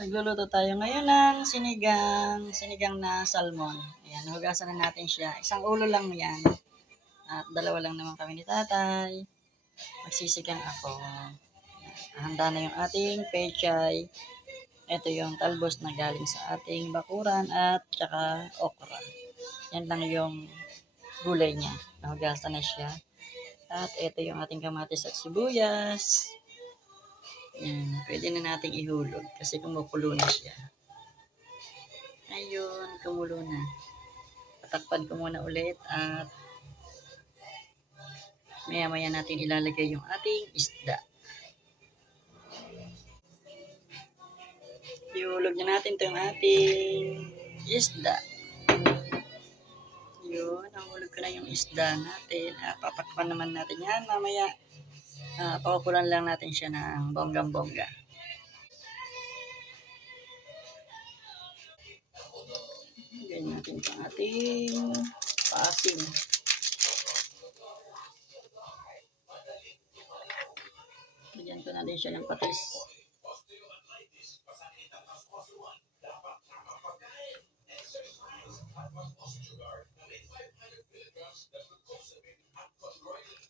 Nagluluto tayo ngayon ng sinigang na salmon. Ayan, hugasan na natin siya. Isang ulo lang yan. At dalawa lang naman kami ni tatay. Magsisigang ako. Handa na yung ating pechay. Ito yung talbos na galing sa ating bakuran at saka okra. Yan lang yung gulay niya. Nahugasan na siya. At ito yung ating kamatis at sibuyas. Yan, pwede na nating ihulog kasi kumukulo na siya. Ayun, kumulo na. Patakpan ko muna ulit at maya-maya natin ilalagay yung ating isda. Ihulog na natin ito yung ating isda. Yun, nahulog ko na yung isda natin. Patakpan naman natin yan. Mamaya, pakukulan lang natin siya ng bonggang-bongga. Ganyan natin ito ating paasin. Bigyan ko na din siya ng patis.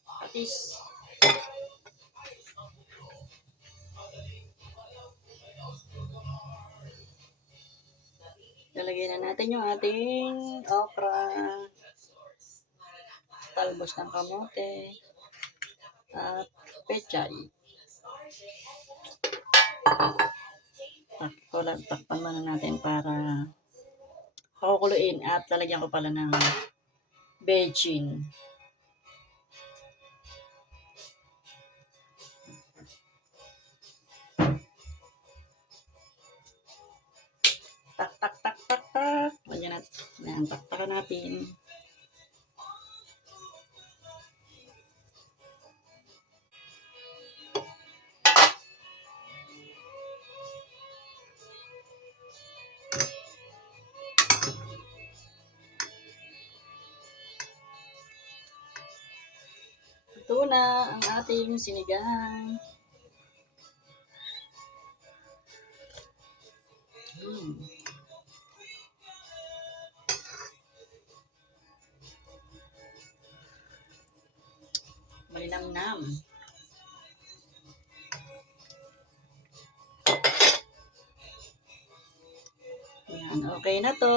Patis. Lalagay na natin yung ating okra, talbos ng kamote, at pechay. Takpan muna natin para pakukuluin at lalagyan ko pala ng bechin. Tak. Lagyan natin. Takpakan natin. Ito na ang ating sinigang. Malinamnam. Yan, okay na to.